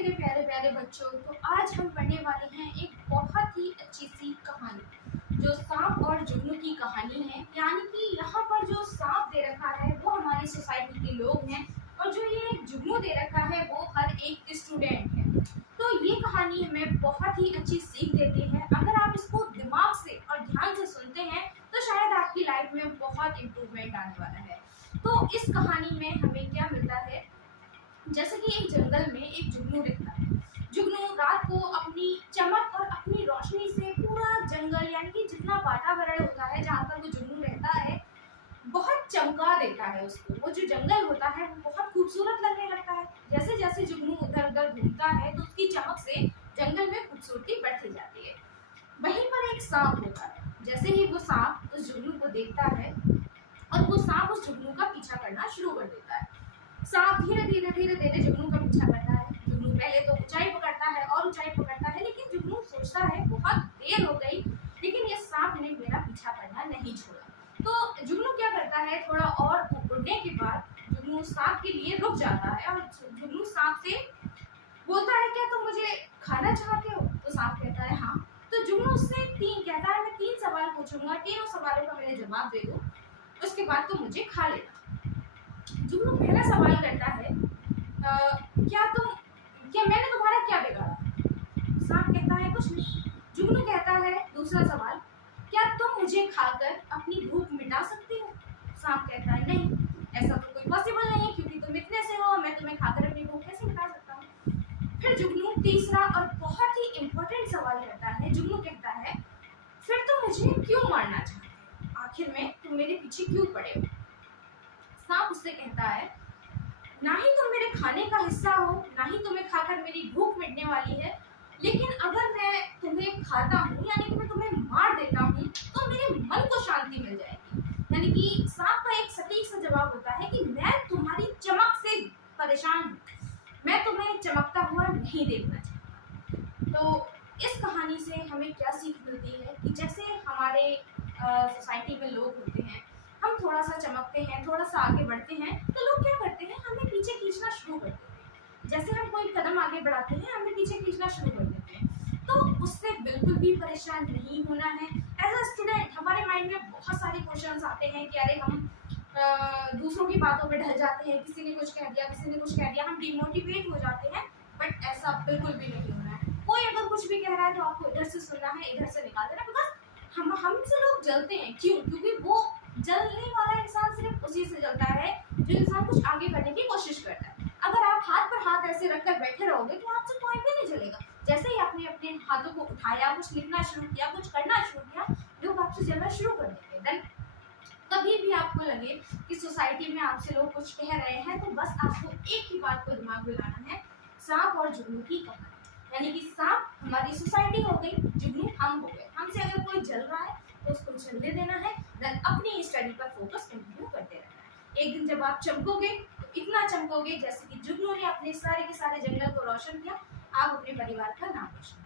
मेरे प्यारे प्यारे बच्चों, तो आज हम पढ़ने वाले हैं एक बहुत ही अच्छी सी कहानी जो सांप और जुगनू की कहानी है। यानी कि यहाँ पर जो सांप दे रखा है वो हमारी सोसाइटी के लोग हैं और जो ये जुगनू दे रखा है वो हर एक स्टूडेंट है। तो ये कहानी हमें बहुत ही अच्छी सीख देती है। अगर आप इसको दिमाग से और ध्यान से सुनते हैं तो शायद आपकी लाइफ में बहुत इम्प्रूवमेंट आने वाला है। तो इस कहानी में हमें क्या मिलता है, जैसे कि एक जंगल में एक जुगनू रहता है। जुगनू रात को अपनी चमक और अपनी रोशनी से पूरा जंगल यानी कि जितना वातावरण होता है जहाँ पर वो जुगनू रहता है बहुत चमका देता है उसको। वो जो जंगल होता है वो बहुत खूबसूरत लगने लगता है। जैसे जैसे जुगनू उधर उधर घूमता है तो उसकी चमक से जंगल में खूबसूरती बढ़ती जाती है। वहीं पर एक सांप होता है। जैसे ही वो सांप उस जुगनू को देखता है और वो सांप उस जुगनू का पीछा करना शुरू कर देता है। सांप धीरे धीरे जुगनू का पीछा करता है। जुगनू पहले तो ऊंचाई पकड़ता है और ऊंचाई पकड़ता है, लेकिन जुगनू सोचता है बहुत देर हो गई लेकिन ये सांप ने मेरा पीछा करना नहीं छोड़ा। तो जुगनू क्या करता है, थोड़ा और उड़ने के बाद जुगनू सांप के लिए रुक जाता है और जुगनू सांप से बोलता है, क्या तुम मुझे खाना चाहते हो? तो सांप कहता है हाँ। तो जुगनू उससे कहता है, मैं 3 सवाल पूछूंगा, तीनों सवालों का मैंने जवाब दे दो, उसके बाद तुम मुझे खा लेना। जुगनू पहला सवाल करता है, क्या मैंने तुम्हारा क्या बिगाड़ा? सांप कहता है कुछ नहीं। जुगनू कहता है दूसरा सवाल, क्या तुम मुझे खाकर अपनी भूख मिटा सकते हो? सांप कहता है नहीं, ऐसा तो कोई पॉसिबल नहीं है क्योंकि तुम इतने से हो, मैं तुम्हें खाकर अपनी भूख कैसे मिटा सकता हूँ। फिर जुगनू तीसरा और बहुत ही इम्पोर्टेंट सवाल करता है। जुगनू कहता है, फिर तुम मुझे क्यों मारना चाहते हो? आखिर में तुम मेरे पीछे क्यों पड़े हो? सांप उससे कहता है, ना ही तुम मेरे खाने का हिस्सा हो, ना ही तुम्हें खाकर मेरी भूख मिटने वाली है, लेकिन अगर मैं तुम्हें खाता हूँ यानी कि मैं तुम्हें मार देता हूँ तो मेरे मन को शांति मिल जाएगी। यानी कि सांप का एक सटीक सा जवाब होता है कि मैं तुम्हारी चमक से परेशान हूँ, मैं तुम्हें चमकता हुआ नहीं देखना चाहता। तो इस कहानी से हमें क्या सीख मिलती है कि जैसे हमारे सोसाइटी में लोग होते हैं, हम थोड़ा सा चमकते हैं, थोड़ा सा आगे बढ़ते हैं तो लोग क्या करते हैं, हमें पीछे खींचना शुरू कर देते हैं। जैसे हम कोई कदम आगे बढ़ाते हैं हमें पीछे खींचना शुरू कर देते हैं। तो उससे बिल्कुल भी परेशान नहीं होना है। एज अ स्टूडेंट हमारे माइंड में बहुत सारे क्वेश्चंस आते हैं कि अरे हम दूसरों की बातों पे ढल जाते हैं, किसी ने कुछ कह दिया, किसी ने कुछ कह दिया, हम डिमोटिवेट हो जाते हैं। बट ऐसा बिल्कुल भी नहीं होना है। कोई अगर कुछ भी कह रहा है तो आपको इधर से सुनना है, इधर से निकाल देना। बिकॉज हमसे लोग जलते हैं। क्यों? क्योंकि वो जलने वाला इंसान सिर्फ उसी से जलता है जो इंसान कुछ आगे करने की कोशिश करता है। अगर आप हाथ पर हाथ ऐसे रखकर बैठे रहोगे तो आपसे कोई भी नहीं जलेगा। जैसे ही आपने अपने हाथों को उठाया, कुछ लिखना शुरू किया, कुछ करना शुरू किया, लोग आपसे जलना शुरू कर देंगे। देन कभी भी आपको लगे कि सोसाइटी में आपसे लोग कुछ कह रहे हैं तो बस आपको एक ही बात को दिमाग में लाना है, सांप और जुगनू की कहानी। यानी कि सांप हमारी सोसाइटी हो गई, जुगनू हम हो गए। हमसे अगर कोई जल रहा है तो उसको जलने देना है, देन अपनी स्टडी पर फोकस कंटिन्यू करते रहना है। एक दिन जब आप चमकोगे तो इतना चमकोगे जैसे कि जुगनू ने अपने सारे के सारे जंगल को रोशन किया, आप अपने परिवार का नाम रोशन